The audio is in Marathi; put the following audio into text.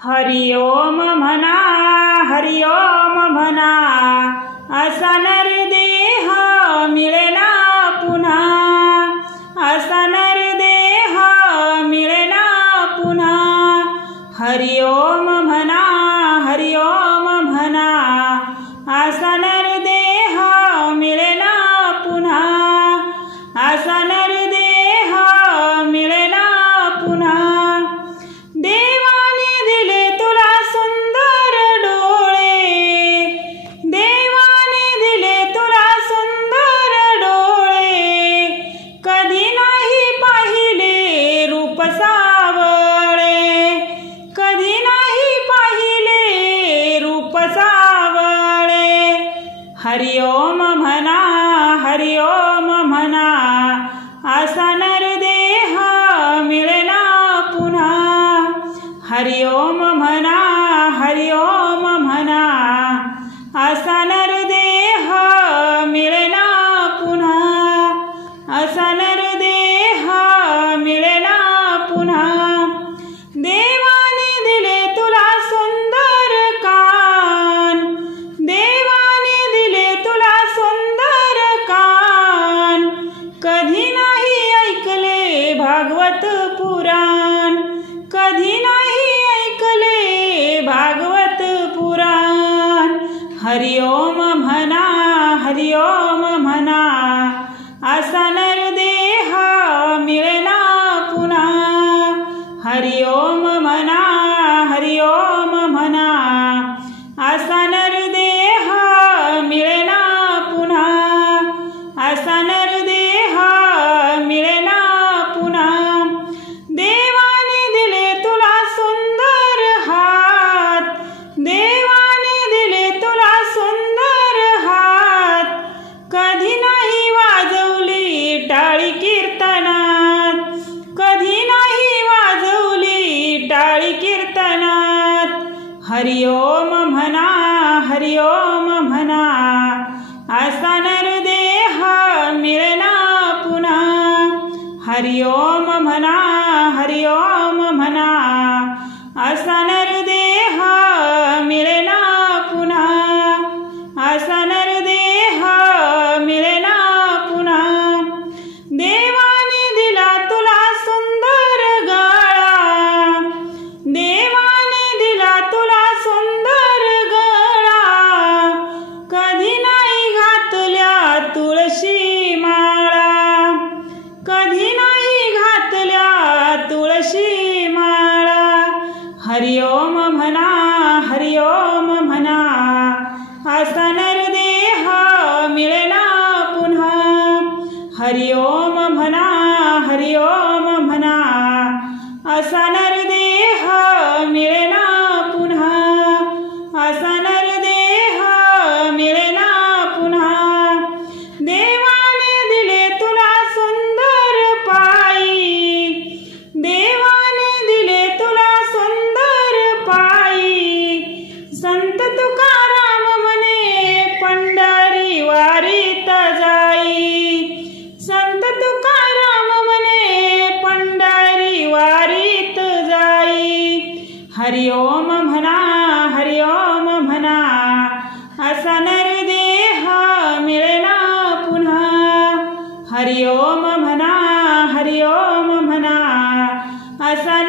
हरि ओम म्हणा, हरि ओम म्हणा, असा नरदेह मिळेना पुन्हा, असा नरदेह मिळेना पुन्हा। हरि ओम म्हणा, हरि ओम म्हणा, असा नरदेह मिळेना पुन्हा, असा नरदेह मिळेना पुन्हा। देवाने दिले तुला सुंदर डोळे, देवाने दिले तुला सुंदर डोळे, कधी नाही पाहिले रूप सावळे, कधी नाही पाहिले रूप सावळे। हरि ओम म्हणा, हरि ओम म्हणा, असा नरदेह मिळेना पुन्हा। हरि ओम म्हणा, हरि ओम म्हणा, असा नरदेह मिळेना पुन्हा, असा नरदेह मिळेना पुन्हा। देवाने दिले तुला सुंदर कान, देवाने दिले तुला सुंदर कान, कधी नाही ऐकले भागवत पुराण, कधी नाही ऐकले भागवत पुराण। हरि ओम म्हणा, हरि ओम म्हणा, असा नरदेह मिळेना पुन्हा। हरि ओम म्हणा, हरि ओम म्हणा, असा नरदेह मिळेना पुन्हा, असा नरदेह मिळेना पुन्हा। देवाने दिले तुला सुंदर हात, देवाने दिले तुला सुंदर हात, कधी नाही वाजवली टाळी कीर्तनात, कधी नाही वाजवली टाळी कीर्तनात। हरि ओम म्हणा, हरि ओम म्हणा, असा नरदेह मिळेना पुन्हा। हरि ओम म्हणा, हरि ओम म्हणा, असा नरदेह मिळेना पुन्हा, असा नरदेह मिळेना पुन्हा। देवाने दिला तुला सुंदर गळा, देवाने दिला तुला सुंदर गळा, कधी नाही घातल्या तुळशी माळा, कधी नाही घातल्या तुळशी माळा। हरि ओम म्हणा, हरि ओम म्हणा, असा नरदेह मिळेना पुन्हा। हरि ओम म्हणा, हरि ओम म्हणा, असा नरदेह मिळेना पुन्हा, असा नरदेह मिळेना पुन्हा। देवाने दिले तुला सुंदर पायी, देवाने दिले तुला सुंदर पायी, संत तुकाराम म्हणे पंढरी वारीत जाई, संत तुकाराम म्हणे पंढरी वारीत जाई। हरि ओम म्हणा, हरि ओम म्हणा, असा नरदेह मिळेना पुन्हा। हरि ओम म्हणा, हरि ओम म्हणा, असा